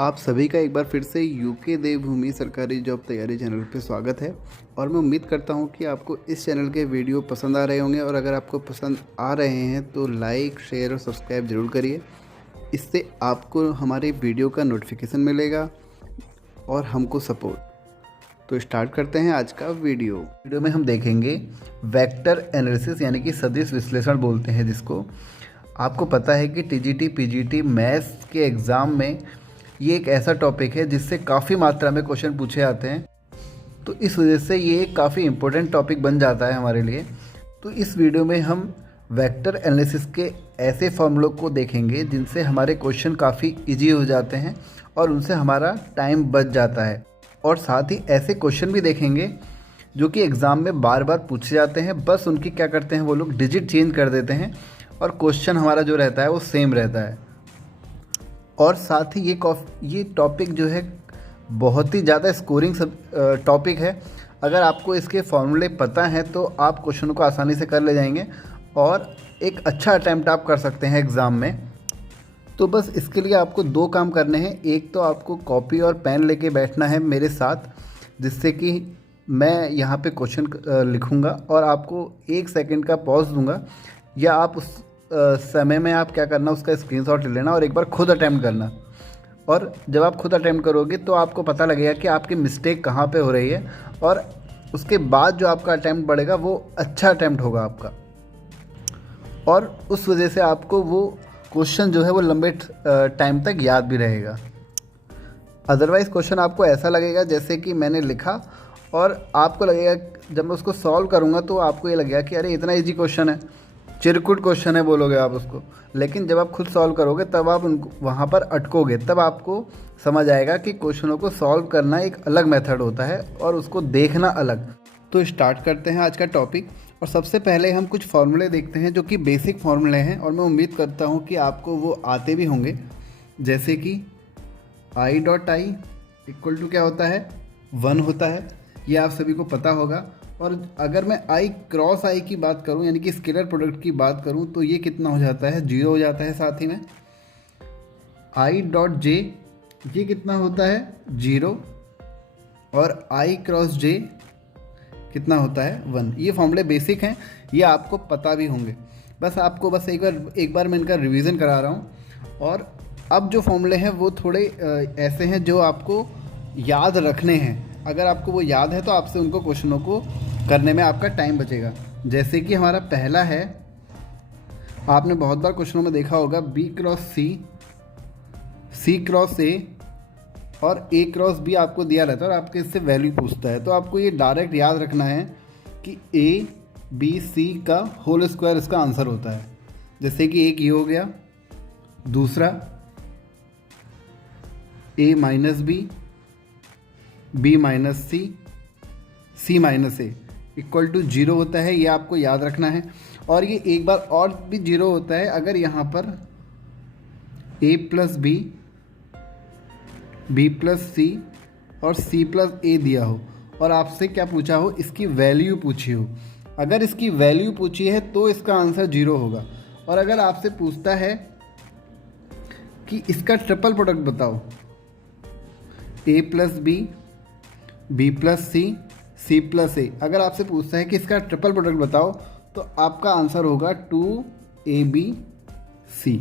आप सभी का एक बार फिर से यूके देवभूमि सरकारी जॉब तैयारी चैनल पे स्वागत है। और मैं उम्मीद करता हूँ कि आपको इस चैनल के वीडियो पसंद आ रहे होंगे, और अगर आपको पसंद आ रहे हैं तो लाइक, शेयर और सब्सक्राइब ज़रूर करिए। इससे आपको हमारे वीडियो का नोटिफिकेशन मिलेगा और हमको सपोर्ट। तो स्टार्ट करते हैं आज का वीडियो में हम देखेंगे वेक्टर एनालिसिस, यानी कि सदिश विश्लेषण बोलते हैं जिसको। आपको पता है कि टीजीटी पीजीटी मैथ्स के एग्ज़ाम में ये एक ऐसा टॉपिक है जिससे काफ़ी मात्रा में क्वेश्चन पूछे आते हैं, तो इस वजह से ये काफ़ी इम्पोर्टेंट टॉपिक बन जाता है हमारे लिए। तो इस वीडियो में हम वेक्टर एनालिसिस के ऐसे फॉर्मूलों को देखेंगे जिनसे हमारे क्वेश्चन काफ़ी इजी हो जाते हैं और उनसे हमारा टाइम बच जाता है। और साथ ही ऐसे क्वेश्चन भी देखेंगे जो कि एग्ज़ाम में बार बार पूछे जाते हैं, बस उनकी क्या करते हैं वो लोग डिजिट चेंज कर देते हैं और क्वेश्चन हमारा जो रहता है वो सेम रहता है। और साथ ही ये टॉपिक जो है बहुत ही ज़्यादा स्कोरिंग टॉपिक है। अगर आपको इसके फॉर्मूले पता हैं तो आप क्वेश्चनों को आसानी से कर ले जाएंगे और एक अच्छा अटैम्प्ट आप कर सकते हैं एग्ज़ाम में। तो बस इसके लिए आपको दो काम करने हैं। एक तो आपको कॉपी और पेन लेके बैठना है मेरे साथ, जिससे कि मैं यहाँ पे क्वेश्चन लिखूँगा और आपको 1 सेकंड का पॉज दूँगा, या आप उस समय में आप क्या करना, उसका स्क्रीनशॉट ले लेना और एक बार खुद अटैम्प्ट करना। और जब आप खुद अटैम्प्ट करोगे तो आपको पता लगेगा कि आपकी मिस्टेक कहाँ पे हो रही है, और उसके बाद जो आपका अटैम्प्ट बढ़ेगा वो अच्छा अटैम्प्ट होगा आपका, और उस वजह से आपको वो क्वेश्चन जो है वो लंबे टाइम तक याद भी रहेगा। अदरवाइज़ क्वेश्चन आपको ऐसा लगेगा जैसे कि मैंने लिखा और आपको लगेगा जब मैं उसको सॉल्व करूँगा तो आपको ये लगेगा कि अरे इतना ईजी क्वेश्चन है, चिरकुट क्वेश्चन है बोलोगे आप उसको। लेकिन जब आप खुद सॉल्व करोगे तब आप उनको वहाँ पर अटकोगे, तब आपको समझ आएगा कि क्वेश्चनों को सॉल्व करना एक अलग मेथड होता है और उसको देखना अलग। तो स्टार्ट करते हैं आज का टॉपिक। और सबसे पहले हम कुछ फार्मूले देखते हैं जो कि बेसिक फार्मूले हैं, और मैं उम्मीद करता हूँ कि आपको वो आते भी होंगे। जैसे कि I.I इक्वल टू क्या होता है, 1 होता है, ये आप सभी को पता होगा। और अगर मैं I क्रॉस I की बात करूं, यानी कि स्केलर प्रोडक्ट की बात करूं, तो ये कितना हो जाता है, 0 हो जाता है। साथ ही में I.J ये कितना होता है, 0, और I क्रॉस J कितना होता है, 1। ये फॉर्मूले बेसिक हैं, ये आपको पता भी होंगे। बस आपको एक बार मैं इनका रिवीजन करा रहा हूँ। और अब जो फॉर्मूले हैं वो थोड़े ऐसे हैं जो आपको याद रखने हैं। अगर आपको वो याद है तो आपसे उनको क्वेश्चनों को करने में आपका टाइम बचेगा। जैसे कि हमारा पहला है, आपने बहुत बार क्वेश्चनों में देखा होगा, B cross C, C cross A और A क्रॉस B आपको दिया रहता है और आपके इससे वैल्यू पूछता है। तो आपको ये डायरेक्ट याद रखना है कि A B C का होल स्क्वायर इसका आंसर होता है। जैसे कि एक ये हो गया, दूसरा A minus B, B minus C, C minus A equal to 0 होता है, ये आपको याद रखना है। और ये एक बार और भी 0 होता है अगर यहाँ पर A plus B, B plus C और C प्लस A दिया हो और आपसे क्या पूछा हो, इसकी वैल्यू पूछी हो। अगर इसकी वैल्यू पूछी है तो इसका आंसर 0 होगा। और अगर आपसे पूछता है कि इसका ट्रिपल प्रोडक्ट बताओ, A plus B, B plus C, C plus A, अगर आपसे पूछता है कि इसका ट्रिपल प्रोडक्ट बताओ तो आपका आंसर होगा 2ABC।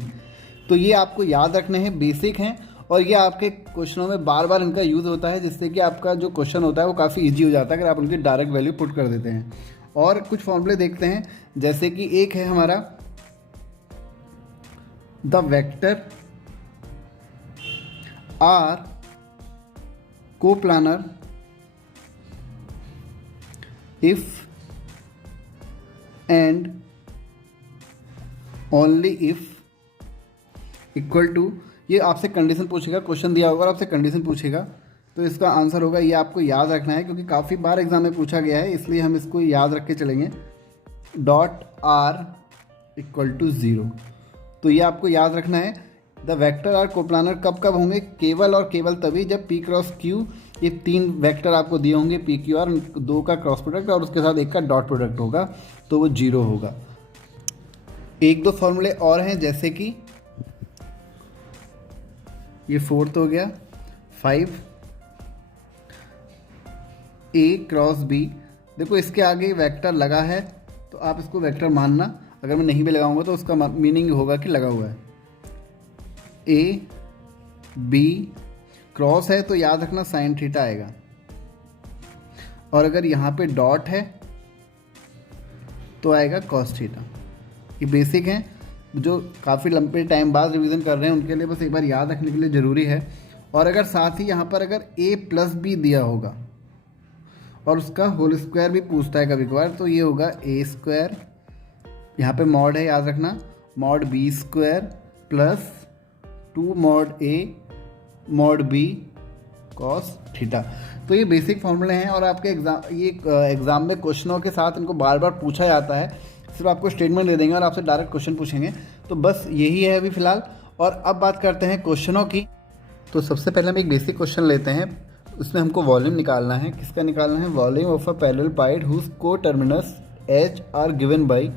तो ये आपको याद रखने हैं, बेसिक हैं, और ये आपके क्वेश्चनों में बार बार इनका यूज़ होता है, जिससे कि आपका जो क्वेश्चन होता है वो काफ़ी इजी हो जाता है अगर आप उनकी डायरेक्ट वैल्यू पुट कर देते हैं। और कुछ फॉर्मूले देखते हैं, जैसे कि एक है हमारा the vector are coplanar if and only if equal to, ये आपसे कंडीशन पूछेगा, क्वेश्चन दिया होगा और आपसे कंडीशन पूछेगा, तो इसका आंसर होगा, ये आपको याद रखना है क्योंकि काफ़ी बार एग्जाम में पूछा गया है, इसलिए हम इसको याद रख के चलेंगे। डॉट आर इक्वल टू 0, तो ये आपको याद रखना है। द वेक्टर आर कोप्लानर कब कब होंगे, केवल और केवल तभी जब P क्रॉस Q, ये 3 वेक्टर आपको दिए होंगे PQR, 2 का क्रॉस प्रोडक्ट और उसके साथ 1 का डॉट प्रोडक्ट होगा, तो वो 0 होगा। एक दो फॉर्मूले और हैं, जैसे कि ये 4th हो गया, 5a×b। देखो इसके आगे वेक्टर लगा है तो आप इसको वेक्टर मानना, अगर मैं नहीं भी लगाऊंगा तो उसका मीनिंग होगा कि लगा हुआ है। a b क्रॉस है तो याद रखना साइन थीटा आएगा, और अगर यहाँ पे डॉट है तो आएगा कॉस थीटा। ये बेसिक हैं, जो काफ़ी लंबे टाइम बाद रिवीजन कर रहे हैं उनके लिए बस एक बार याद रखने के लिए ज़रूरी है। और अगर साथ ही यहाँ पर अगर a+b दिया होगा और उसका होल स्क्वायर भी पूछता है कभी कभार, तो ये होगा a², यहाँ पे मॉड है याद रखना, mod b² plus 2 mod a mod b cos theta. तो ये बेसिक फॉर्मूले हैं और आपके एग्ज़ाम में क्वेश्चनों के साथ इनको बार बार पूछा जाता है। सिर्फ आपको स्टेटमेंट दे देंगे और आपसे डायरेक्ट क्वेश्चन पूछेंगे। तो बस यही है अभी फ़िलहाल। और अब बात करते हैं क्वेश्चनों की। तो सबसे पहले हम एक बेसिक क्वेश्चन लेते हैं, उसमें हमको वॉल्यूम निकालना है। किसका निकालना है? Volume of a parallelepiped whose coterminous edges are given by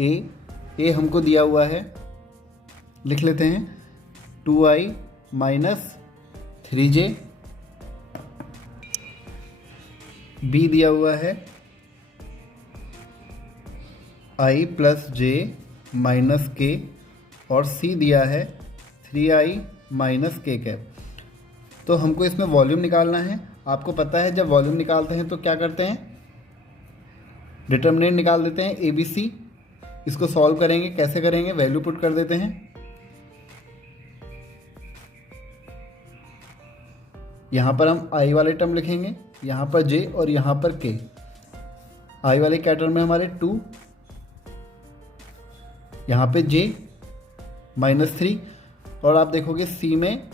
A हमको दिया हुआ है, लिख लेते हैं 2i माइनस 3j, b दिया हुआ है i plus j minus k, और c दिया है 3i माइनस k कैप। तो हमको इसमें वॉल्यूम निकालना है। आपको पता है जब वॉल्यूम निकालते हैं तो क्या करते हैं? डिटर्मिनेंट निकाल देते हैं ABC। इसको सॉल्व करेंगे, कैसे करेंगे? वैल्यू पुट कर देते हैं। यहाँ पर हम i वाले टर्म लिखेंगे, यहाँ पर j और यहाँ पर k। i वाले क्या टर्म है हमारे 2, यहाँ पे j माइनस 3, और आप देखोगे c में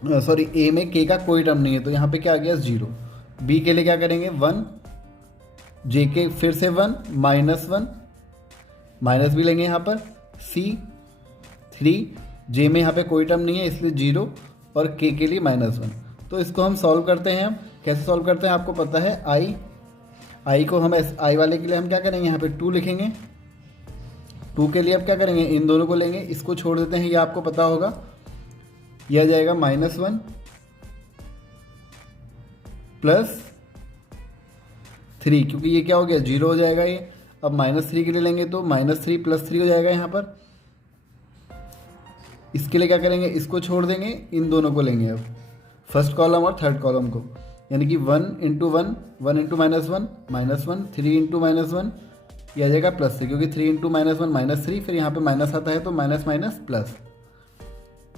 a में k का कोई टर्म नहीं है तो यहाँ पे क्या आ गया 0। b के लिए क्या करेंगे 1, j के फिर से 1 माइनस 1, माइनस भी लेंगे यहाँ पर, c 3, j में यहाँ पे कोई टर्म नहीं है इसलिए 0, और k के लिए माइनस 1। तो इसको हम सॉल्व करते हैं। हम कैसे सॉल्व करते हैं आपको पता है। i को हम i वाले के लिए हम क्या करेंगे, यहाँ पे 2 लिखेंगे। 2 के लिए अब क्या करेंगे, इन दोनों को लेंगे, इसको छोड़ देते हैं, ये आपको पता होगा। यह आ जाएगा -1 प्लस 3, क्योंकि ये क्या हो गया 0 हो जाएगा ये। अब -3 के लिए लेंगे तो -3 प्लस 3 हो जाएगा यहाँ पर। इसके लिए क्या करेंगे, इसको छोड़ देंगे, इन दोनों को लेंगे अब, फर्स्ट कॉलम और थर्ड कॉलम को, यानी कि 1 इंटू 1, 1 इंटू -1 -1, 3 इंटू -1, यह आ जाएगा +3, क्योंकि 3 इंटू -1 -3, फिर यहाँ पे माइनस आता है तो माइनस माइनस प्लस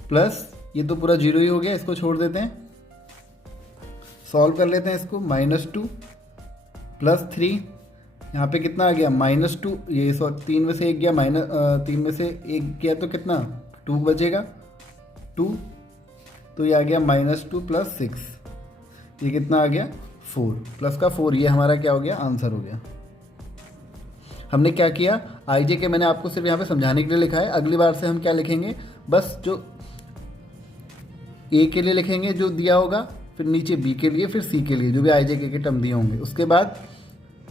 प्लस, ये तो पूरा 0 ही हो गया, इसको छोड़ देते हैं। सॉल्व कर लेते हैं इसको, -2 प्लस 3, यहाँ पे कितना आ गया -2, ये 3 में से 1 गया, 3 में से 1 गया तो कितना 2 बचेगा 2, तो ये आ गया -2 प्लस 6, ये कितना आ गया 4, प्लस का 4, ये हमारा क्या हो गया आंसर हो गया। हमने क्या किया, i j के मैंने आपको सिर्फ यहाँ पे समझाने के लिए लिखा है। अगली बार से हम क्या लिखेंगे, बस जो a के लिए लिखेंगे जो दिया होगा, फिर नीचे b के लिए, फिर c के लिए जो भी i j के टर्म दिए होंगे। उसके बाद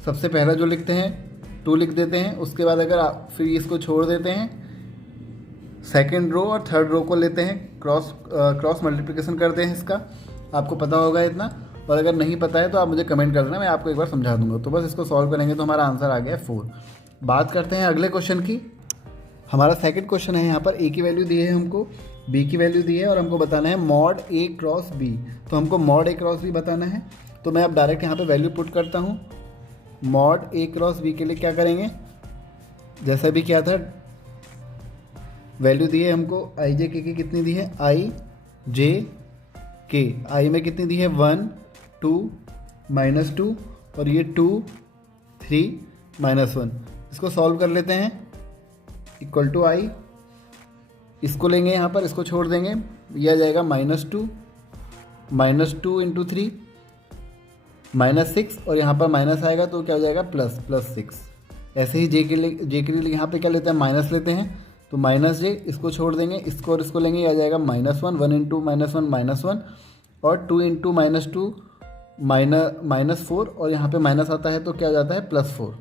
सबसे पहला जो लिखते हैं 2 लिख देते हैं। उसके बाद अगर फिर इसको छोड़ देते हैं, सेकेंड रो और थर्ड रो को लेते हैं, क्रॉस मल्टीप्लिकेशन करते हैं इसका। आपको पता होगा इतना, और अगर नहीं पता है तो आप मुझे कमेंट कर देना, मैं आपको एक बार समझा दूंगा। तो बस इसको सॉल्व करेंगे तो हमारा आंसर आ गया 4। बात करते हैं अगले क्वेश्चन की। हमारा सेकंड क्वेश्चन है, यहाँ पर a की वैल्यू दी है, हमको b की वैल्यू दी है, और हमको बताना है मॉड a क्रॉस b। तो हमको मॉड a क्रॉस b बताना है। तो मैं अब डायरेक्ट यहाँ पर वैल्यू पुट करता हूँ। मॉड a क्रॉस b के लिए क्या करेंगे, जैसा भी किया था, वैल्यू दी है हमको i j k की कितनी दी है, i j k, i में कितनी दी है 1 2 -2, और ये 2 3 -1। इसको सॉल्व कर लेते हैं, इक्वल टू i, इसको लेंगे यहाँ पर, इसको छोड़ देंगे, यह आ जाएगा -2 इंटू 3 -6, और यहाँ पर माइनस आएगा तो क्या हो जाएगा +6। ऐसे ही j के लिए यहाँ पे क्या लेते हैं, माइनस लेते हैं, तो -j, इसको छोड़ देंगे, इसको और इसको लेंगे, आ जाएगा -1, 1 इंटू -1 -1, और 2 इंटू -2 -4, और यहाँ पे माइनस आता है तो क्या हो जाता है +4।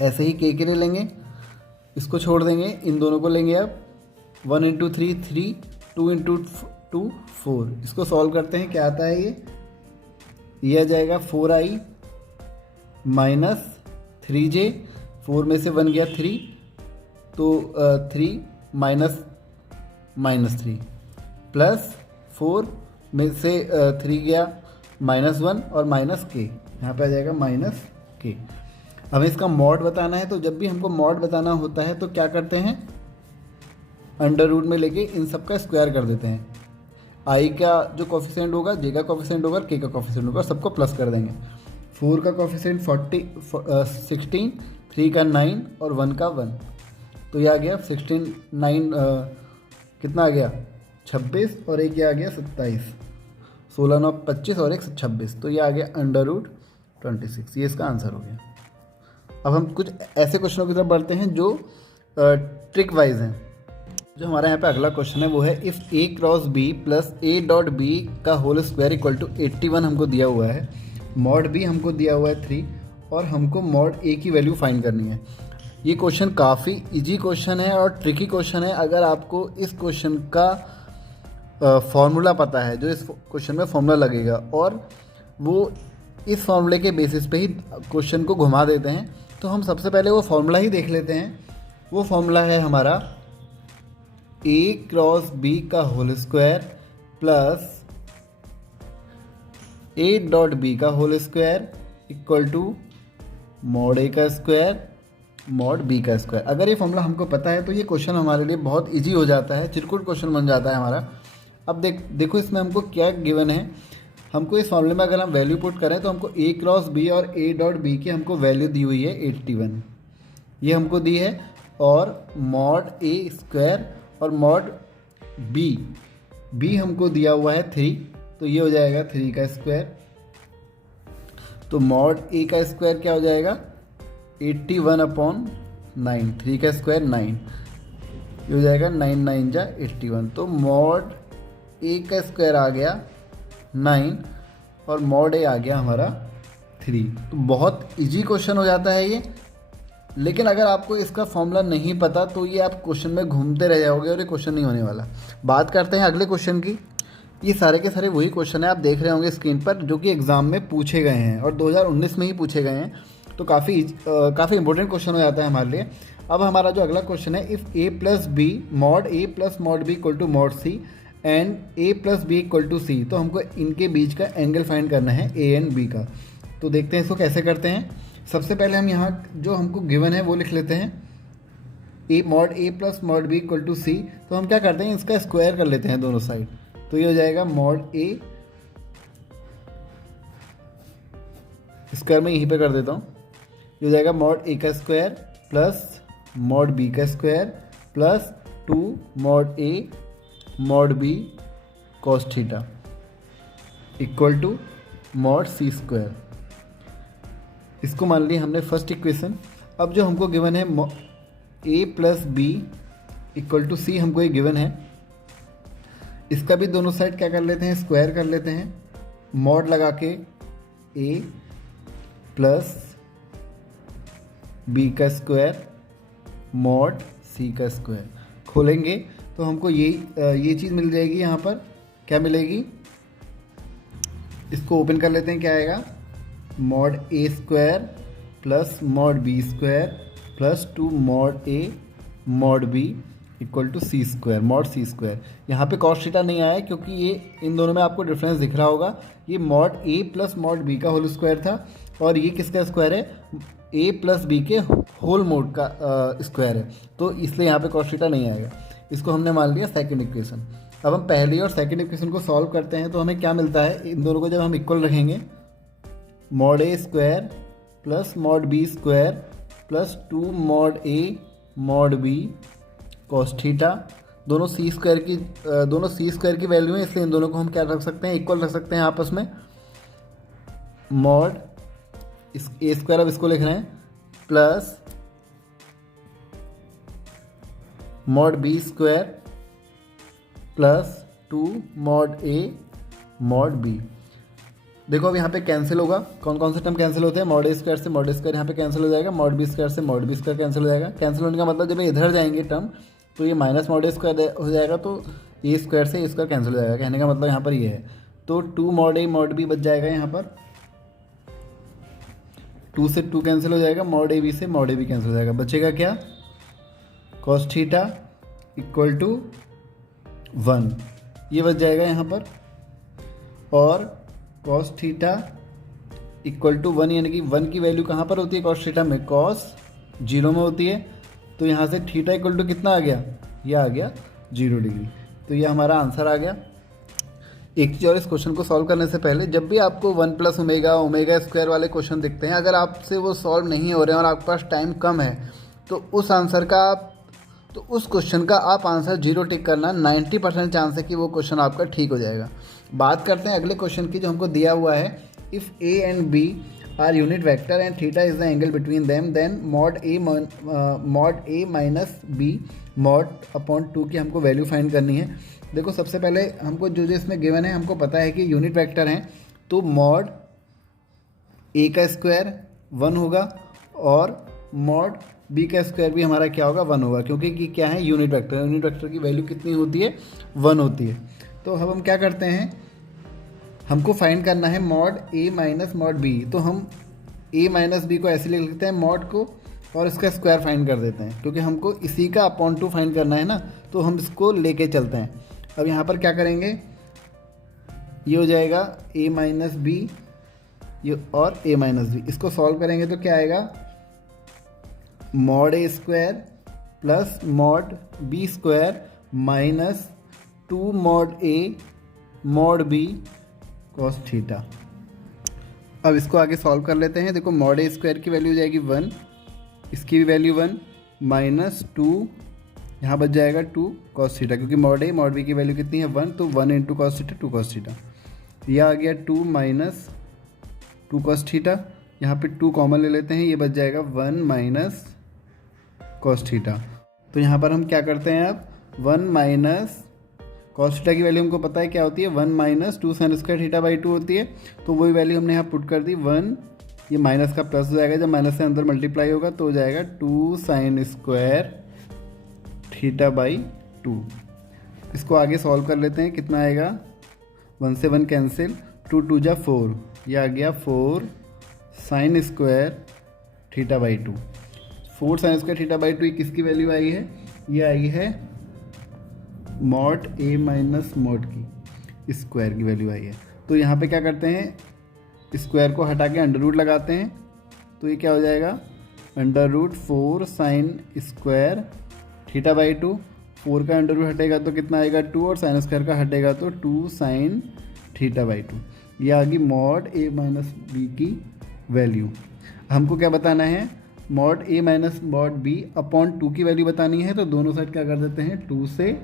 ऐसे ही k के लिए लेंगे, इसको छोड़ देंगे, इन दोनों को लेंगे अब, 1 इंटू 3 3, 2 इंटू टू 4। इसको सॉल्व करते हैं, क्या आता है ये आ जाएगा 4i माइनस 3j, 4 में से 1 गया 3, तो 3 माइनस 3 प्लस 4 में से 3 गया -1 और माइनस k, यहाँ पे आ जाएगा माइनस k। हमें इसका मॉड बताना है, तो जब भी हमको मॉड बताना होता है तो क्या करते हैं, अंडर रूट में लेके इन सब का स्क्वायर कर देते हैं। i का जो कोफिशिएंट होगा, j का कोफिशिएंट होगा, k का कोफिशिएंट होगा, सबको प्लस कर देंगे। 4 का कोफिशिएंट 16, 3 का 9 और 1 का 1, तो ये आ गया 16, 9 कितना आ गया 26 और एक ये आ गया 27, 16 9 25 और एक 26, तो ये आ गया अंडर रूट 26। ये इसका आंसर हो गया। अब हम कुछ ऐसे क्वेश्चनों की तरफ बढ़ते हैं जो ट्रिक वाइज हैं। जो हमारा यहाँ पे अगला क्वेश्चन है वो है if a cross b plus a dot b का होल स्क्वायर इक्वल टू 81 हमको दिया हुआ है, मॉड b हमको दिया हुआ है 3 और हमको मॉड a की वैल्यू फाइंड करनी है। ये क्वेश्चन काफ़ी इजी क्वेश्चन है और ट्रिकी क्वेश्चन है। अगर आपको इस क्वेश्चन का फॉर्मूला पता है, जो इस क्वेश्चन में फॉर्मूला लगेगा और वो इस फॉर्मूले के बेसिस पे ही क्वेश्चन को घुमा देते हैं, तो हम सबसे पहले वो फॉर्मूला ही देख लेते हैं। वो फॉर्मूला है हमारा a क्रॉस b का whole square plus a dot b का whole square equal to mod a का स्क्वायर मॉड b का स्क्वायर। अगर ये फॉर्मूला हमको पता है तो ये क्वेश्चन हमारे लिए बहुत इजी हो जाता है, चिरकुट क्वेश्चन बन जाता है हमारा। अब देखो इसमें हमको क्या गिवन है। हमको इस फॉर्मूले में अगर हम वैल्यू पुट करें तो हमको a क्रॉस b और a डॉट b की हमको वैल्यू दी हुई है 81, ये हमको दी है, और मॉड a स्क्वायर और मॉड b हमको दिया हुआ है 3, तो ये हो जाएगा 3 का स्क्वायर। तो मॉड a का स्क्वायर क्या हो जाएगा 81/9, 3 का स्क्वायर 9, ये हो जाएगा 9 9 जा 81। तो मॉड a का स्क्वायर आ गया 9 और मॉड a आ गया हमारा 3। तो बहुत इजी क्वेश्चन हो जाता है ये, लेकिन अगर आपको इसका फॉर्मूला नहीं पता तो ये आप क्वेश्चन में घूमते रह जाओगे और ये क्वेश्चन नहीं होने वाला। बात करते हैं अगले क्वेश्चन की। ये सारे के सारे वही क्वेश्चन है, आप देख रहे होंगे स्क्रीन पर, जो कि एग्ज़ाम में पूछे गए हैं और 2019 में ही पूछे गए हैं, तो काफ़ी इंपॉर्टेंट क्वेश्चन हो जाता है हमारे लिए। अब हमारा जो अगला क्वेश्चन है, if a plus B mod a plus mod B equal to mod C and a plus B equal to C, तो हमको इनके बीच का एंगल फाइंड करना है a एंड b का। तो देखते हैं इसको कैसे करते हैं। सबसे पहले हम यहाँ जो हमको गिवन है वो लिख लेते हैं, a mod a plus mod b equal to C. तो हम क्या करते हैं, इसका स्क्वायर कर लेते हैं दोनों साइड, तो ये हो जाएगा मॉड a, स्क्वायर में यहीं पे कर देता हूँ, ये हो जाएगा मॉड a का स्क्वायर प्लस मॉड b का square plus 2 mod a mod b cos theta equal to mod c square. इसको मान लिया हमने फर्स्ट इक्वेशन। अब जो हमको गिवन है a plus B equal to C, हमको ये गिवन है, इसका भी दोनों साइड क्या कर लेते हैं, स्क्वायर कर लेते हैं, मॉड लगा के a प्लस बी का स्क्वायर मॉड सी का स्क्वायर। खोलेंगे तो हमको ये चीज़ मिल जाएगी। यहाँ पर क्या मिलेगी, इसको ओपन कर लेते हैं, क्या आएगा, mod a square plus mod b square plus 2 mod a mod b equal to C square mod C square. यहाँ पे कॉस थीटा नहीं आया क्योंकि ये इन दोनों में आपको डिफरेंस दिख रहा होगा, ये mod a plus mod b का होल स्क्वायर था और ये किसका स्क्वायर है, a प्लस b के होल मोड का स्क्वायर है, तो इसलिए यहाँ पे कॉस थीटा नहीं आएगा। इसको हमने मान लिया सेकंड इक्वेशन। अब हम पहली और सेकंड इक्वेशन को सॉल्व करते हैं, तो हमें क्या मिलता है, इन दोनों को जब हम इक्वल रखेंगे, mod a square plus mod b square plus 2 mod a mod b cos theta, दोनों c स्क्वायर की वैल्यू है, इसलिए इन दोनों को हम क्या रख सकते हैं, इक्वल रख सकते हैं आपस में। मॉड a स्क्वायर, अब इसको लिख रहे हैं, plus mod b square plus 2 mod a mod b। देखो अब यहाँ पे कैंसिल होगा, कौन कौन से टर्म कैंसिल होते हैं, मॉड a स्क्वायर से मॉड a स्क्वायर यहाँ पे कैंसिल हो जाएगा, मॉड b स्क्वायर से मॉड b स्क्वायर कैंसिल हो जाएगा। कैंसिल होने का मतलब जब ये इधर जाएंगे टर्म तो ये माइनस मॉड a स्क्वायर हो जाएगा, तो ए स्क्वायर से ए स्क्वायर कैंसिल हो जाएगा, कहने का मतलब यहाँ पर ये है। तो 2 mod a mod b बच जाएगा यहाँ पर, 2 से 2 कैंसिल हो जाएगा, mod ab से mod ab कैंसिल हो जाएगा, बचेगा क्या, cos थीटा इक्वल टू 1, ये बच जाएगा यहाँ पर। और cos थीटा इक्वल टू 1 यानी कि 1 की वैल्यू कहाँ पर होती है cos थीटा में, cos 0 में होती है। तो यहाँ से थीटा इक्वल टू कितना आ गया, ये आ गया 0 डिग्री। तो ये हमारा आंसर आ गया। एक चीज़ और, इस क्वेश्चन को सॉल्व करने से पहले जब भी आपको 1 प्लस ओमेगा ओमेगा स्क्वायर वाले क्वेश्चन दिखते हैं, अगर आपसे वो सॉल्व नहीं हो रहे हैं और आपके पास टाइम कम है, तो उस क्वेश्चन का आप आंसर 0 टिक करना, 90% चांस है कि वो क्वेश्चन आपका ठीक हो जाएगा। बात करते हैं अगले क्वेश्चन की जो हमको दिया हुआ है। If A and B are unit vector and theta is the angle between them, then mod A minus B mod upon 2 की हमको वैल्यू फाइंड करनी है। देखो सबसे पहले हमको जो इसमें गिवन है, हमको पता है कि यूनिट वेक्टर हैं, तो मॉड ए का स्क्वायर 1 होगा और मॉड बी का स्क्वायर भी हमारा क्या होगा, 1 होगा, क्योंकि कि क्या है, यूनिट वेक्टर। यूनिट वेक्टर की वैल्यू कितनी होती है, 1 होती है। तो अब हम क्या करते हैं, हमको फाइंड करना है mod A minus mod B. तो हम ए माइनस बी को ऐसे लिख लेते हैं मॉड को, और इसका स्क्वायर फाइंड कर देते हैं, क्योंकि हमको इसी का अपॉन 2 फाइंड करना है ना, तो हम इसको लेके चलते हैं। अब यहाँ पर क्या करेंगे, ये हो जाएगा a माइनस बी, ये और a माइनस बी, इसको सॉल्व करेंगे तो क्या आएगा, mod A square plus mod B square minus 2 mod A mod B cos theta. अब इसको आगे सॉल्व कर लेते हैं। देखो मॉड ए स्क्वायर की वैल्यू हो जाएगी 1, इसकी भी वैल्यू 1, माइनस 2, यहाँ बच जाएगा 2 कॉस थीटा, क्योंकि मॉड ए मॉड बी की वैल्यू कितनी है 1, तो 1 into cos theta 2 cos theta. यह आ गया 2 माइनस 2 कॉस थीटा, यहाँ पे 2 कॉमन ले लेते हैं, ये बच जाएगा 1 माइनस कॉस थीटा। तो यहाँ पर हम क्या करते हैं, अब 1 माइनस कॉस थीटा की वैल्यू हमको पता है क्या होती है, 1 minus 2 sign square theta by 2 होती है। तो वही वैल्यू हमने यहाँ पुट कर दी, 1, ये माइनस का प्लस हो जाएगा, जब माइनस से अंदर मल्टीप्लाई होगा तो हो जाएगा 2 साइन स्क्वायर थीटा बाई 2। इसको आगे सॉल्व कर लेते हैं, कितना आएगा, 1 से 1 कैंसिल, 2 2 जा 4, ये आ गया 4 sine square theta by 2। 4 sine square theta by 2 किसकी वैल्यू आई है, ये आई है मॉड ए माइनस मॉड की स्क्वायर की वैल्यू आई है। तो यहाँ पे क्या करते हैं, स्क्वायर को हटा के अंडर रूट लगाते हैं, तो ये क्या हो जाएगा, under root 4 sine square theta by 2, 4 का अंडर रूट हटेगा तो कितना आएगा 2, और साइन स्क्वायर का हटेगा तो 2 साइन थीटा बाई 2। ये आ गई मॉड ए माइनस बी की वैल्यू। हमको क्या बताना है, mod A minus mod B upon 2 की वैल्यू बतानी है। तो दोनों साइड क्या कर देते हैं, 2 से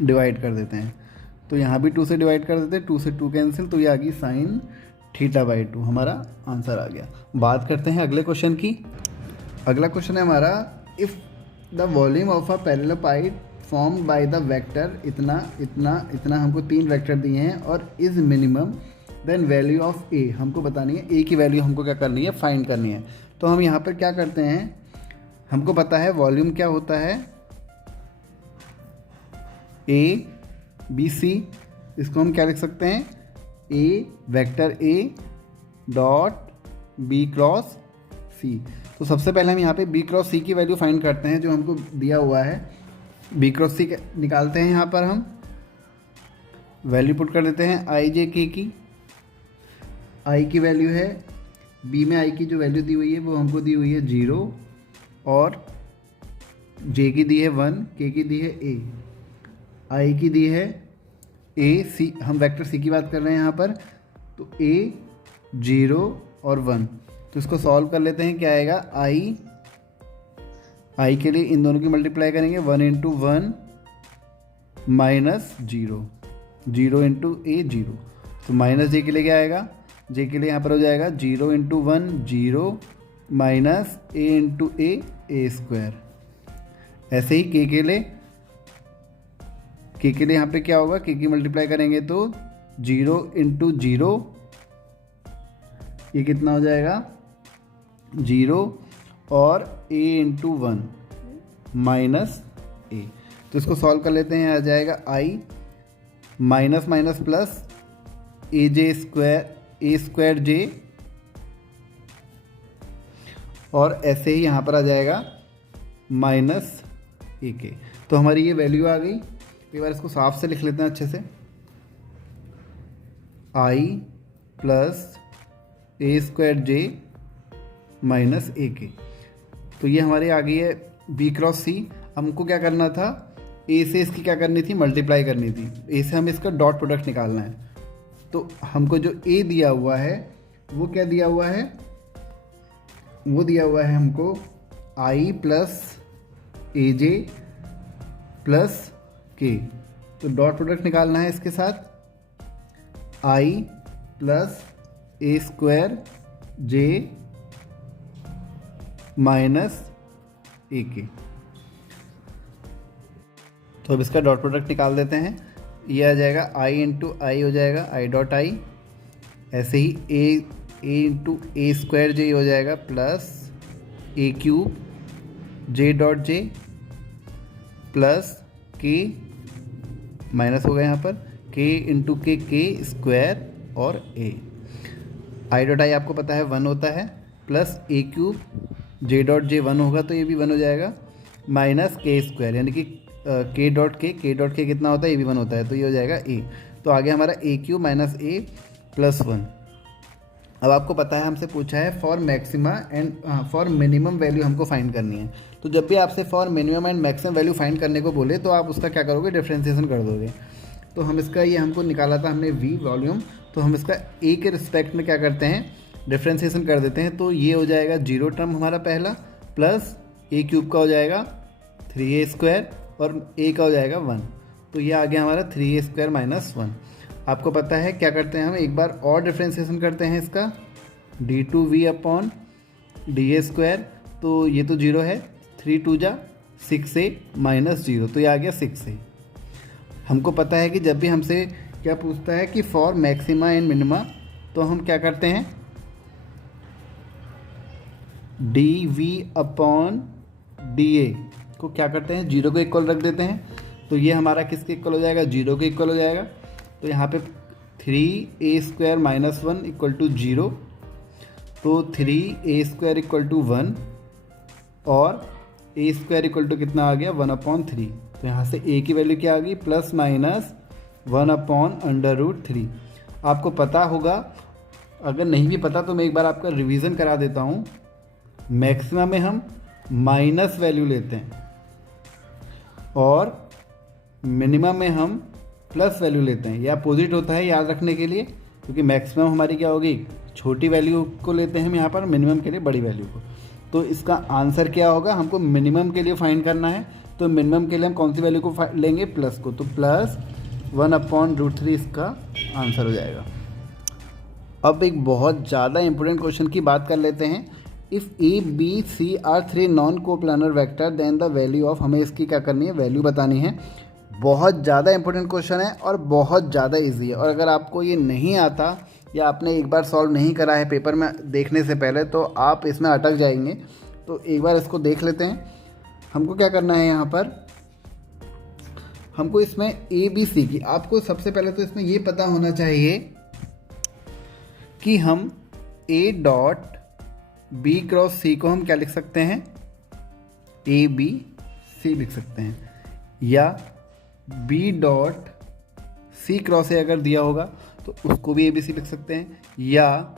डिवाइड कर देते हैं। तो यहाँ भी 2 से डिवाइड कर देते हैं, 2 से 2 कैंसिल, तो ये आ गई साइन थीटा बाई 2, हमारा आंसर आ गया। बात करते हैं अगले क्वेश्चन की। अगला क्वेश्चन है हमारा, if the volume of a parallelepiped formed by the vector इतना इतना इतना, हमको 3 वेक्टर दिए हैं और is minimum, then value of A हमको बतानी है, ए की वैल्यू हमको क्या करनी है, फाइंड करनी है। तो हम यहाँ पर क्या करते हैं, हमको पता है वॉल्यूम क्या होता है, ए बी सी, इसको हम क्या लिख सकते हैं, A vector A dot B cross C. तो सबसे पहले हम यहाँ पे बी क्रॉस सी की वैल्यू फाइंड करते हैं, जो हमको दिया हुआ है। बी क्रॉस सी निकालते हैं, यहाँ पर हम वैल्यू पुट कर देते हैं आई जे के की। आई की वैल्यू है, बी में आई की जो वैल्यू दी हुई है वो हमको दी हुई है 0, और जे की दी है 1, के की दी है ए, आई की दी है ए सी, हम वेक्टर सी की बात कर रहे हैं यहाँ पर। तो ए 0 और 1, तो इसको सॉल्व कर लेते हैं, क्या आएगा, आई के लिए इन दोनों की मल्टीप्लाई करेंगे, 1 इंटू 1 माइनस 0, 0 इंटू ए 0, तो माइनस जे के लिए क्या आएगा, जे के लिए यहाँ पर हो जाएगा 0 इंटू 1 0 माइनस ए इंटू ए स्क्वायर। ऐसे ही के लिए यहाँ पे क्या होगा, के की मल्टीप्लाई करेंगे तो 0 इंटू 0, ये कितना हो जाएगा 0, और a इंटू 1 माइनस ए। तो इसको सॉल्व कर लेते हैं। आ जाएगा आई माइनस माइनस प्लस ए जे स्क्वायर ए स्क्वायर जे, और ऐसे ही यहाँ पर आ जाएगा माइनस ए के। तो हमारी ये वैल्यू आ गई। एक बार इसको साफ से लिख लेते हैं अच्छे से, आई प्लस ए स्क्वायर जे माइनस ए के। तो ये हमारी आ गई है बी क्रॉस सी। हमको क्या करना था, ए से इसकी क्या करनी थी, मल्टीप्लाई करनी थी। ए से हमें इसका डॉट प्रोडक्ट निकालना है। तो हमको जो ए दिया हुआ है वो क्या दिया हुआ है, वो दिया हुआ है हमको आई प्लस ए जे प्लस के। तो डॉट प्रोडक्ट निकालना है इसके साथ, आई प्लस ए स्क्वायर जे माइनस ए के। तो अब इसका डॉट प्रोडक्ट निकाल देते हैं। ये आ जाएगा आई इंटू आई हो जाएगा, आई डॉट आई। ऐसे ही ए इंटू ए स्क्वायर जे हो जाएगा plus A cube J dot J plus K minus होगा यहाँ पर के इंटू के स्क्वायर और ए। आई डॉट आई आपको पता है 1 होता है, plus A cube J dot जे 1 होगा तो ये भी 1 हो जाएगा, माइनस के स्क्वायर यानी कि के डॉट के कितना होता है, ये भी 1 होता है तो ये हो जाएगा ए। तो आगे हमारा ए क्यूब माइनस ए प्लस 1। अब आपको पता है हमसे पूछा है for maxima and for minimum value हमको फाइंड करनी है। तो जब भी आपसे for minimum and maximum value find करने को बोले तो आप उसका क्या करोगे, डिफ्रेंशिएशन कर दोगे। तो हम इसका ये हमको निकाला था हमने वी वॉल्यूम, तो हम इसका ए के रिस्पेक्ट में क्या करते हैं, डिफ्रेंशिएशन कर देते हैं। तो ये हो जाएगा 0 टर्म हमारा पहला, प्लस ए क्यूब का हो जाएगा 3a स्क्वायर और ए का हो जाएगा 1। तो ये आ गया हमारा 3a स्क्वायर माइनस 1। आपको पता है क्या करते हैं हम, एक बार और डिफ्रेंशिएशन करते हैं इसका, d2v अपॉन डी ए स्क्वायर। तो ये तो 0 है, 3 2 जा 6a माइनस 0, तो ये आ गया 6a। हमको पता है कि जब भी हमसे क्या पूछता है कि फॉर मैक्सिमा एंड मिनिमा, तो हम क्या करते हैं, D V upon D A को क्या करते हैं, 0 को इक्वल रख देते हैं। तो ये हमारा किसके इक्वल हो जाएगा, 0 के इक्वल हो जाएगा। तो यहाँ पे 3a square minus 1 equal to 0, तो 3a स्क्वायर इक्वल टू 1 और a स्क्वायर इक्वल टू कितना आ गया, 1/3। तो यहाँ से a की वैल्यू क्या आ गई, प्लस माइनस 1/√3। आपको पता होगा, अगर नहीं भी पता तो मैं एक बार आपका रिवीजन करा देता हूँ। मैक्सिमम में हम माइनस वैल्यू लेते हैं और मिनिमम में हम प्लस वैल्यू लेते हैं। यह अपोजिट होता है, याद रखने के लिए, क्योंकि मैक्सिमम हमारी क्या होगी, छोटी वैल्यू को लेते हैं हम यहाँ पर, मिनिमम के लिए बड़ी वैल्यू को। तो इसका आंसर क्या होगा, हमको मिनिमम के लिए फाइंड करना है। तो मिनिमम के लिए हम कौन सी वैल्यू को लेंगे, प्लस को। तो प्लस 1/√3 इसका आंसर हो जाएगा। अब एक बहुत ज़्यादा इंपॉर्टेंट क्वेश्चन की बात कर लेते हैं। If A B C are 3 non coplanar vector then the value of, हमें इसकी क्या करनी है, वैल्यू बतानी है। बहुत ज़्यादा इंपॉर्टेंट क्वेश्चन है और बहुत ज़्यादा इजी है। और अगर आपको ये नहीं आता या आपने एक बार सॉल्व नहीं करा है पेपर में देखने से पहले, तो आप इसमें अटक जाएंगे। तो एक बार इसको देख लेते हैं। हमको क्या करना है, यहाँ पर हमको इसमें ए बी सी की, आपको सबसे पहले तो इसमें ये पता होना चाहिए कि हम ए डॉट बी क्रॉस सी को हम क्या लिख सकते हैं, ए बी सी लिख सकते हैं, या B dot C cross A अगर दिया होगा तो उसको भी ए बी सी लिख सकते हैं, या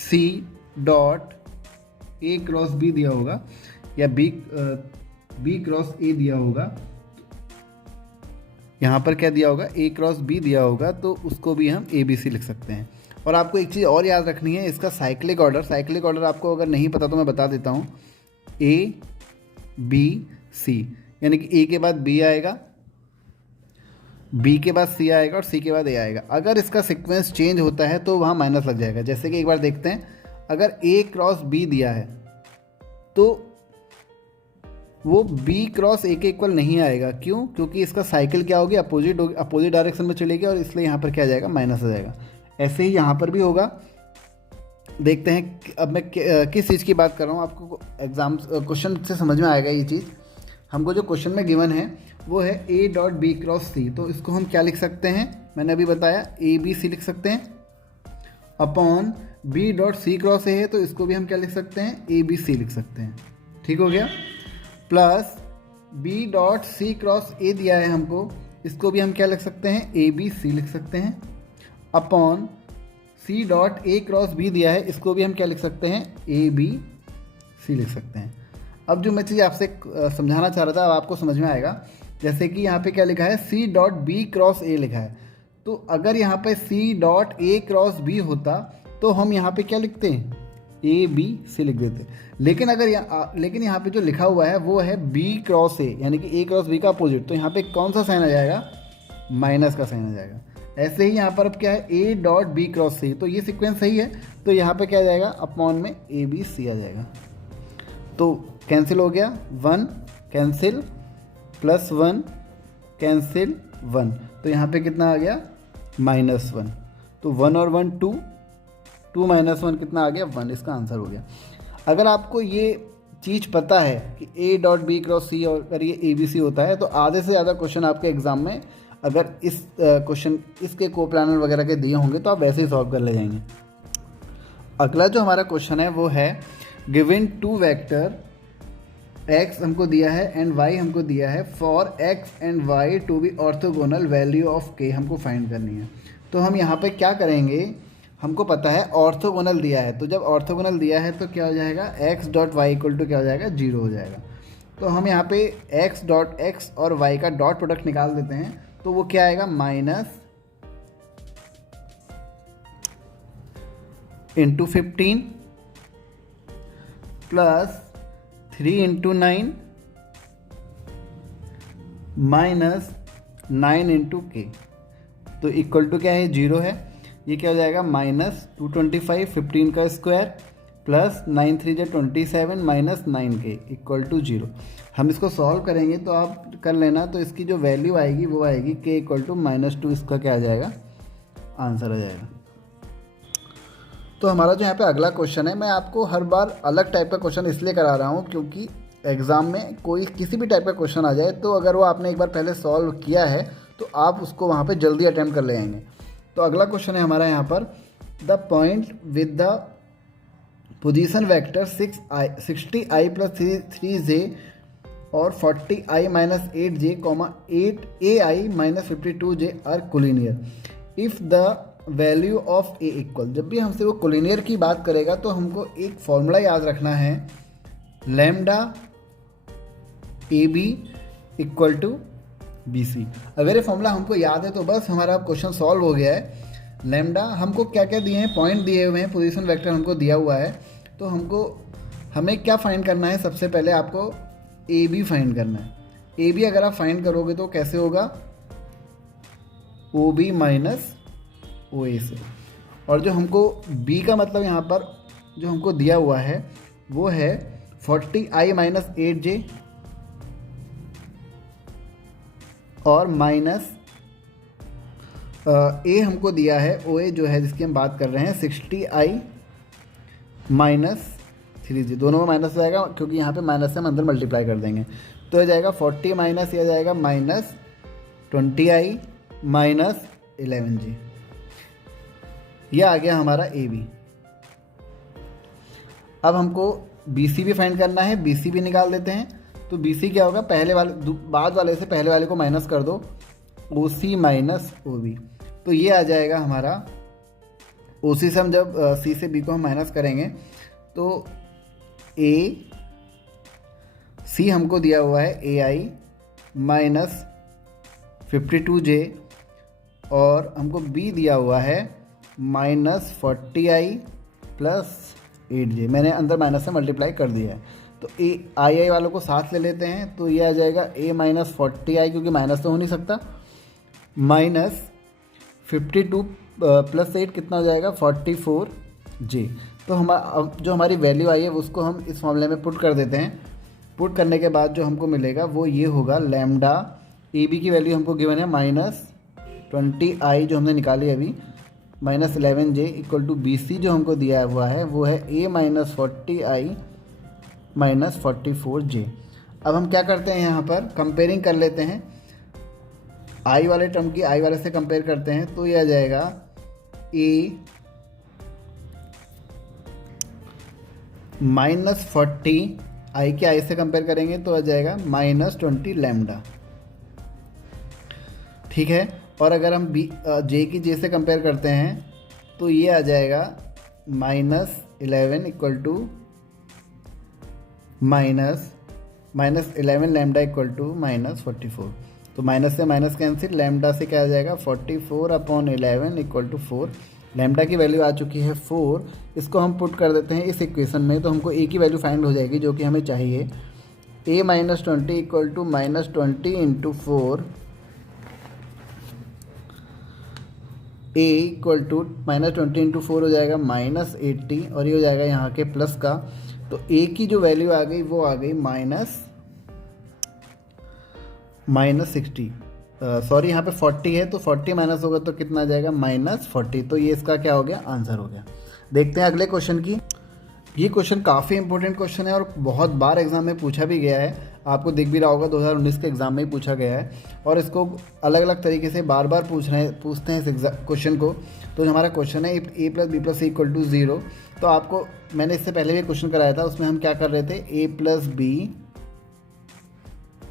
C dot A cross B दिया होगा, या बी क्रॉस ए दिया होगा, यहाँ पर क्या दिया होगा, ए क्रॉस बी दिया होगा, तो उसको भी हम ए बी सी लिख सकते हैं। और आपको एक चीज़ और याद रखनी है, इसका साइक्लिक ऑर्डर आपको अगर नहीं पता तो मैं बता देता हूँ। ए बी सी यानी कि ए के बाद बी आएगा, बी के बाद सी आएगा और सी के बाद ए आएगा। अगर इसका सीक्वेंस चेंज होता है तो वहाँ माइनस लग जाएगा। जैसे कि एक बार देखते हैं, अगर ए क्रॉस बी दिया है तो वो बी क्रॉस ए के इक्वल नहीं आएगा। क्यों? क्योंकि इसका साइकिल क्या होगी, अपोजिट डायरेक्शन में चलेगी और इसलिए यहाँ पर क्या आ जाएगा, माइनस आ जाएगा। ऐसे ही यहाँ पर भी होगा। देखते हैं अब मैं किस चीज़ की बात कर रहा हूँ, आपको एग्जाम क्वेश्चन से समझ में आएगा ये चीज़। हमको जो क्वेश्चन में गिवन है वो है ए डॉट बी क्रॉस सी, तो इसको हम क्या लिख सकते हैं, मैंने अभी बताया ए बी सी लिख सकते हैं, upon B dot C cross A है तो इसको भी हम क्या लिख सकते हैं, ए बी सी लिख सकते हैं। ठीक हो गया। Plus B dot C cross A दिया है हमको, इसको भी हम क्या लिख सकते हैं, ए बी सी लिख सकते हैं, upon C dot A cross B दिया है, इसको भी हम क्या लिख सकते हैं, ए बी सी लिख सकते हैं। अब जो मैं चीज़ आपसे समझाना चाह रहा था अब आपको समझ में आएगा। जैसे कि यहाँ पे क्या लिखा है, C dot B cross A लिखा है, तो अगर यहाँ पे C dot A cross B होता तो हम यहाँ पे क्या लिखते हैं, ए बी सी लिख देते। लेकिन यहाँ पे जो लिखा हुआ है वो है बी क्रॉस ए, यानी कि ए क्रॉस बी का अपोजिट, तो यहाँ पे कौन सा साइन आ जाएगा, माइनस का साइन आ जाएगा। ऐसे ही यहाँ पर अब क्या है, ए डॉट बी क्रॉस सी, तो ये सीक्वेंस सही है, तो यहाँ पे क्या आ जाएगा, अपॉन में ए बी सी आ जाएगा। तो कैंसिल हो गया, 1 कैंसिल, प्लस 1 कैंसिल 1, तो यहाँ पे कितना आ गया, -1। तो 1 और 1 2, 2 - 1 कितना आ गया, 1, इसका आंसर हो गया। अगर आपको ये चीज़ पता है कि ए डॉट बी क्रॉस सी और अगर ये ए बी सी होता है तो आधे से ज़्यादा क्वेश्चन आपके एग्जाम में अगर इस क्वेश्चन इसके कोप्लानर वगैरह के दिए होंगे तो आप वैसे ही सॉल्व कर ले जाएंगे। अगला जो हमारा क्वेश्चन है वो है, गिवन 2 वेक्टर x हमको दिया है एंड y हमको दिया है, for x and y to be orthogonal value of k हमको फाइंड करनी है। तो हम यहाँ पे क्या करेंगे, हमको पता है ऑर्थोगोनल दिया है, तो जब ऑर्थोगोनल दिया है तो क्या हो जाएगा, x dot Y equal to क्या हो जाएगा, 0 हो जाएगा। तो हम यहाँ पे x डॉट x और y का डॉट प्रोडक्ट निकाल देते हैं, तो वो क्या आएगा, minus into 15 plus 3 into 9 minus 9 into के, तो इक्वल टू क्या है, 0 है। ये क्या हो जाएगा, -225 15 का स्क्वायर प्लस 9 3 जा 27 माइनस 9k इक्वल टू 0। हम इसको सॉल्व करेंगे तो आप कर लेना, तो इसकी जो वैल्यू आएगी वो आएगी k इक्वल टू -2, इसका क्या आ जाएगा, आंसर आ जाएगा। तो हमारा जो यहाँ पे अगला क्वेश्चन है, मैं आपको हर बार अलग टाइप का क्वेश्चन इसलिए करा रहा हूँ क्योंकि एग्ज़ाम में कोई किसी भी टाइप का क्वेश्चन आ जाए तो अगर वो आपने एक बार पहले सॉल्व किया है तो आप उसको वहाँ पे जल्दी अटैम्प्ट कर ले आएंगे। तो अगला क्वेश्चन है हमारा यहाँ पर, the point with the position vector 60i plus 3j और 40i minus 8j 8ai minus 52j are collinear if the value of A equal. जब भी हमसे वो कोलिनियर की बात करेगा तो हमको एक फॉर्मूला याद रखना है, lambda A B equal to B C. अगर ये फॉर्मूला हमको याद है तो बस हमारा क्वेश्चन सॉल्व हो गया है। लैम्डा हमको क्या क्या दिए हैं, पॉइंट दिए हुए हैं, पोजीशन वेक्टर हमको दिया हुआ है, तो हमें क्या फाइंड करना है, सबसे पहले आपको ए बी फाइंड करना है। ए बी अगर आप फाइंड करोगे तो कैसे होगा, ओ बी माइनस ओ ए से, और जो हमको b का मतलब यहाँ पर जो हमको दिया हुआ है वो है 40i माइनस 8j और माइनस a हमको दिया है ओ ए जो है जिसकी हम बात कर रहे हैं 60i माइनस 3j, दोनों में माइनस हो जाएगा क्योंकि यहाँ पे माइनस से हम अंदर मल्टीप्लाई कर देंगे, तो ये जाएगा 40 माइनस, ये जाएगा माइनस 20i माइनस 11j। यह आ गया हमारा ए बी। अब हमको बी सी भी फाइंड करना है, बी सी भी निकाल देते हैं। तो बी सी क्या होगा, बाद वाले से पहले वाले को माइनस कर दो, ओ सी माइनस ओ बी, तो ये आ जाएगा हमारा ओ सी से हम जब सी से बी को हम माइनस करेंगे तो ए सी हमको दिया हुआ है ए आई माइनस 52j और हमको बी दिया हुआ है माइनस 40i प्लस 8j, मैंने अंदर माइनस से मल्टीप्लाई कर दिया है। तो ए आई वालों को साथ ले लेते हैं, तो ये आ जाएगा a माइनस 40i क्योंकि माइनस तो हो नहीं सकता, माइनस 52 प्लस 8 कितना हो जाएगा 44j। तो जो हमारी वैल्यू आई है उसको हम इस फॉर्मूले में पुट कर देते हैं। पुट करने के बाद जो हमको मिलेगा वो ये होगा, लैम्डा ए बी की वैल्यू हमको गिवन है -20i जो हमने निकाली अभी, minus 11j equal to B C जो हमको दिया हुआ है वो है a minus 40i minus 44j। अब हम क्या करते हैं, यहाँ पर कंपेयरिंग कर लेते हैं, आई वाले टर्म की आई वाले से कंपेयर करते हैं। तो ये आ जाएगा ए -40, आई के आई से कंपेयर करेंगे तो आ जाएगा -20 लैम्डा, ठीक है। और अगर हम बी जे की जे से कंपेयर करते हैं तो ये आ जाएगा -11 equal to -11 lambda equal to -44। तो माइनस से माइनस कैंसिल, लैम्डा से क्या आ जाएगा 44/11 इक्वल टू 4। लैम्डा की वैल्यू आ चुकी है 4। इसको हम पुट कर देते हैं इस इक्वेशन में, तो हमको ए की वैल्यू फाइंड हो जाएगी जो कि हमें चाहिए। a -20 equal to -20 into 4, a equal to -20 into 4 हो जाएगा -80, और ये हो जाएगा यहाँ के प्लस का। तो a की जो वैल्यू आ गई वो आ गई -60, सॉरी यहाँ पे 40 है, तो 40 माइनस होगा तो कितना आ जाएगा -40। तो ये इसका क्या हो गया, आंसर हो गया। देखते हैं अगले क्वेश्चन की। ये क्वेश्चन काफ़ी इंपॉर्टेंट क्वेश्चन है और बहुत बार एग्जाम में पूछा भी गया है, आपको दिख भी रहा होगा 2019 के एग्ज़ाम में ही पूछा गया है, और इसको अलग अलग तरीके से बार बार पूछते हैं इस क्वेश्चन को। तो हमारा क्वेश्चन है a + b + c equal to 0। तो आपको मैंने इससे पहले भी क्वेश्चन कराया था, उसमें हम क्या कर रहे थे, a + b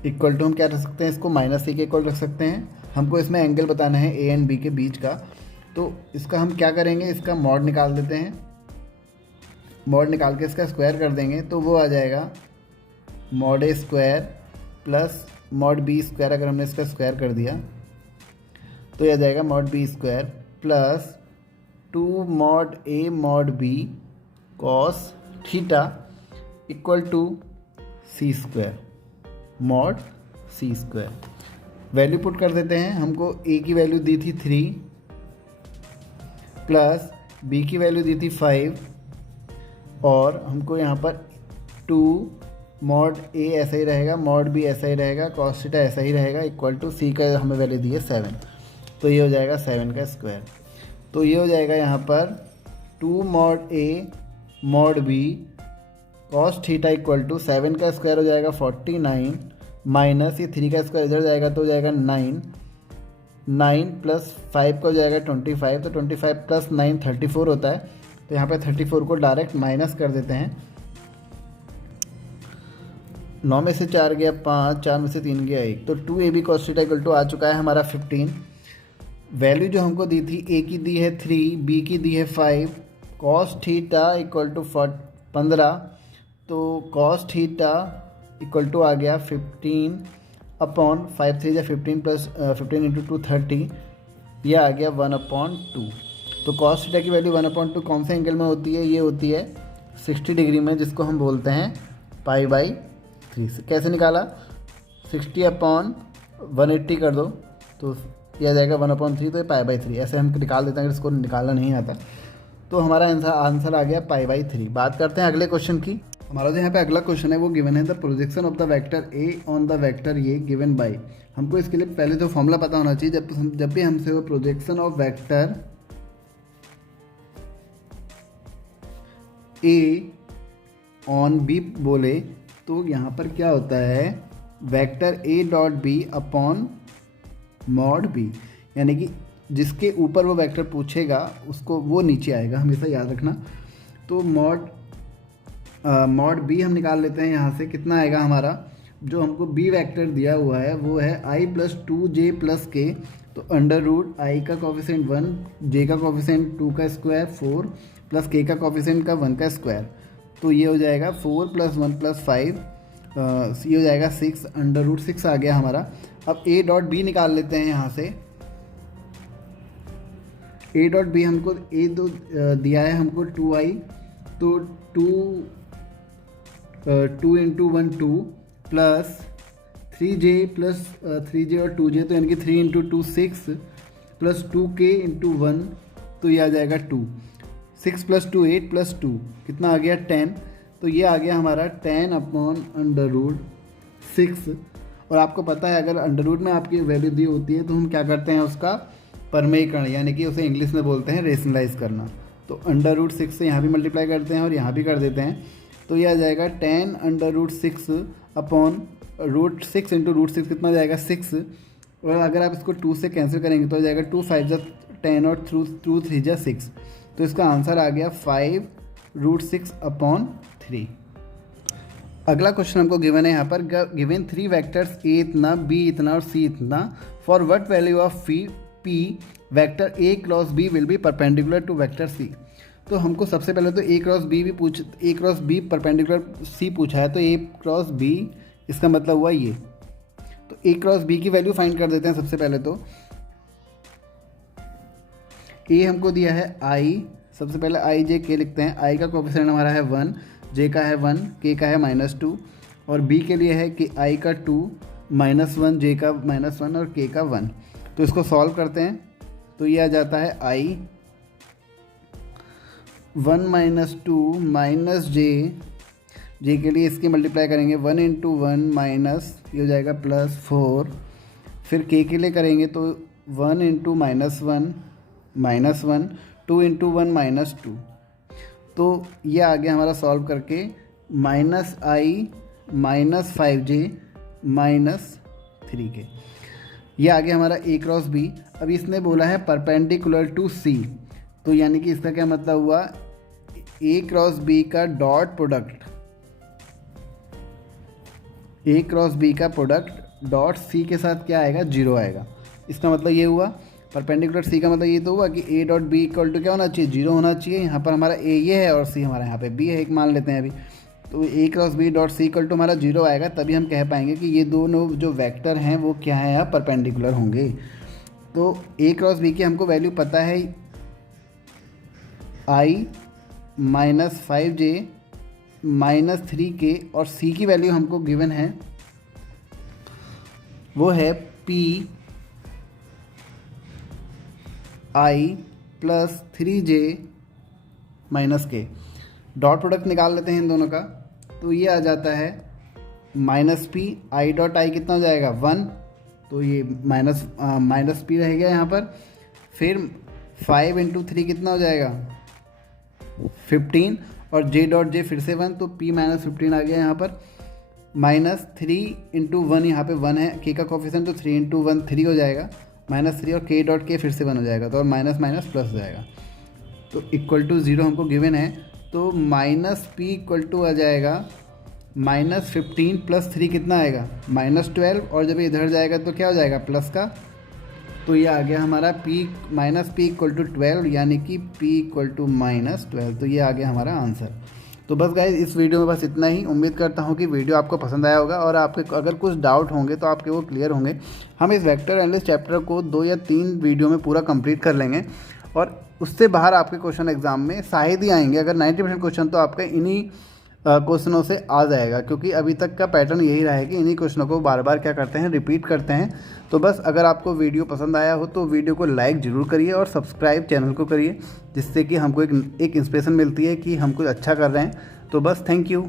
इक्वल टू हम क्या रख सकते हैं, इसको -c के इक्वल रख सकते हैं। हमको इसमें एंगल बताना है a एंड b के बीच का। तो इसका हम क्या करेंगे, इसका मॉड निकाल देते हैं, मॉड निकाल के इसका स्क्वायर कर देंगे तो वो आ जाएगा mod a square plus mod b square. अगर हमने इसका स्क्वायर कर दिया तो यह आ जाएगा mod b square plus 2 mod a mod b cos theta equal to c square mod c square. Value put कर देते हैं। हमको a की वैल्यू दी थी 3 प्लस b की वैल्यू दी थी 5, और हमको यहाँ पर 2 mod a ऐसा ही रहेगा, mod b ऐसा ही रहेगा, cos थीटा ऐसा ही रहेगा, इक्वल टू c का हमें वैल्यू दी है 7। तो ये हो जाएगा 7 का स्क्वायर। तो ये हो जाएगा यहाँ पर 2 mod a mod b cos theta equal to 7 का स्क्वायर हो जाएगा 49, माइनस ये 3 का स्क्वायर इधर जाएगा तो हो जाएगा 9 प्लस 5 का हो जाएगा 25। तो 25 प्लस 9 34 होता है। तो यहाँ पे 34 को डायरेक्ट माइनस कर देते हैं। 9 में से 4 गया 5, 4 में से 3 गया 1, तो 2ab cos theta equal to आ चुका है हमारा 15। वैल्यू जो हमको दी थी, a की दी है 3, b की दी है 5, cos थीटा इक्वल टू 15। तो cos थीटा इक्वल टू आ गया 15/5 3 या 15 प्लस 15 इंटू 2 30, यह आ गया 1/2। तो cos थीटा की वैल्यू 1/2 कौन से एंगल में होती है, ये होती है 60 डिग्री में, जिसको हम बोलते हैं π/3 से। कैसे निकाला, 60/180 कर दो तो यह आ जाएगा 1/3, तो ये π/3 ऐसे हम निकाल देते हैं अगर इसको निकालना नहीं आता। तो हमारा आंसर आ गया π/3। बात करते हैं अगले क्वेश्चन की। हमारा जो यहाँ पे अगला क्वेश्चन है वो गिवन है the projection of the vector A on the vector ये गिवन बाय। हमको इसके लिए पहले तो फॉर्मूला पता होना चाहिए। जब भी हमसे वो projection of vector A on B बोले तो यहाँ पर क्या होता है, vector A dot B upon mod B, यानी कि जिसके ऊपर वो वेक्टर पूछेगा उसको वो नीचे आएगा, हमेशा याद रखना। तो मॉड बी हम निकाल लेते हैं। यहाँ से कितना आएगा हमारा, जो हमको बी वेक्टर दिया हुआ है वो है i + 2j + k। तो अंडर रूट i का कोफिशिएंट 1, j का कोफिशिएंट 2 का स्क्वायर 4 प्लस k का कोफिशिएंट का 1 का स्क्वायर। तो ये हो जाएगा 4 + 1 + 5, ये हो जाएगा 6, अंडर रूट 6 आ गया हमारा। अब a डॉट बी निकाल लेते हैं। यहाँ से a डॉट बी हमको a तो दिया है हमको 2i, तो 2 इंटू 1 2 प्लस 3j और 2j, तो यानी कि 3 इंटू 2 6 प्लस 2k इंटू 1, तो ये आ जाएगा 2। 6 + 2 8 + 2 कितना आ गया 10। तो ये आ गया हमारा 10/√6। और आपको पता है अगर अंडर रूट में आपकी वैल्यू दी होती है तो हम क्या करते हैं, उसका परमेयीकरण, यानी कि उसे इंग्लिश में बोलते हैं रेशनलाइज करना। तो अंडर√6 से यहाँ भी मल्टीप्लाई करते हैं और यहाँ भी कर देते हैं। तो यह आ जाएगा 10√6 अपॉन √6 इंटू √6 कितना हो जाएगा 6, और अगर आप इसको 2 से कैंसिल करेंगे तो हो जाएगा 2 5 जा 10 और 2 3 जा 6। तो इसका आंसर आ गया 5√6/3। अगला क्वेश्चन हमको गिवन है यहाँ पर, गिवन 3 वेक्टर्स A इतना, B इतना और C इतना, for what value of P vector A cross B will be perpendicular to vector C। तो हमको सबसे पहले तो A cross B perpendicular C पूछा है, तो A क्रॉस B इसका मतलब हुआ ये। तो A क्रॉस B की वैल्यू फाइंड कर देते हैं। सबसे पहले तो A हमको दिया है I, सबसे पहले I J K लिखते हैं। I का कोएफिशिएंट हमारा है 1, J का है 1, K का है -2, और B के लिए है कि I का 2, -1, J का -1 और K का 1। तो इसको सॉल्व करते हैं तो ये आ जाता है I 1 - 2 J के लिए इसकी मल्टीप्लाई करेंगे 1 × 1 माइनस, ये हो जाएगा +4। फिर K के लिए करेंगे तो 1 × -1 -1, 2 × 1 -2। तो ये आ गया हमारा सॉल्व करके -I -5J -3K। ये आ गया हमारा A क्रॉस B। अब इसने बोला है परपेंडिकुलर टू C, तो यानी कि इसका क्या मतलब हुआ, A क्रॉस B का dot product, A cross B का प्रोडक्ट डॉट C के साथ क्या आएगा, 0 आएगा। इसका मतलब ये हुआ परपेंडिकुलर C का मतलब ये तो हुआ कि A dot B equal to क्या होना चाहिए, 0 होना चाहिए। यहाँ पर हमारा A ये है और C हमारा यहाँ पे B है, एक मान लेते हैं अभी। तो A cross B dot C equal to हमारा 0 आएगा, तभी हम कह पाएंगे कि ये दोनों जो वेक्टर हैं वो क्या है, यहाँ परपेंडिकुलर होंगे। तो A क्रॉस B की हमको वैल्यू पता है I -5J -3K, और C की वैल्यू हमको गिवन है वो है P I + 3J -K। Dot product निकाल लेते हैं इन दोनों का, तो ये आ जाता है -P, I डॉट I कितना हो जाएगा 1, तो ये माइनस P रह गया यहाँ पर। फिर 5 × 3 कितना हो जाएगा 15, और J डॉट J फिर से 1, तो P -15 आ गया यहाँ पर। -3 × 1 यहाँ पे 1 है, K का कोएफिशिएंट, तो 3 × 1 3 हो जाएगा, -3, और K डॉट K फिर से 1 हो जाएगा, तो और माइनस माइनस प्लस हो जाएगा, तो इक्वल टू 0 हमको गिवन है। तो -P इक्वल टू आ जाएगा -15 + 3 कितना आएगा -12, और जब इधर जाएगा तो क्या हो जाएगा प्लस का, तो ये आ गया हमारा P इक्वल टू 12, यानी कि P इक्वल टू -12। तो ये आ गया हमारा आंसर। तो बस गाइस इस वीडियो में बस इतना ही। उम्मीद करता हूँ कि वीडियो आपको पसंद आया होगा, और आपके अगर कुछ डाउट होंगे तो आपके वो क्लियर होंगे। हम इस वेक्टर एनालिसिस चैप्टर को 2 या 3 वीडियो में पूरा कंप्लीट कर लेंगे, और उससे बाहर आपके क्वेश्चन एग्जाम में शायद ही आएंगे। अगर 90% क्वेश्चन तो आपका इन्हीं क्वेश्चनों से आ जाएगा, क्योंकि अभी तक का पैटर्न यही रहा है कि इन्हीं क्वेश्चनों को बार बार क्या करते हैं, रिपीट करते हैं। तो बस अगर आपको वीडियो पसंद आया हो तो वीडियो को लाइक ज़रूर करिए और सब्सक्राइब चैनल को करिए, जिससे कि हमको एक इंस्पिरेशन मिलती है कि हम कुछ अच्छा कर रहे हैं। तो बस थैंक यू।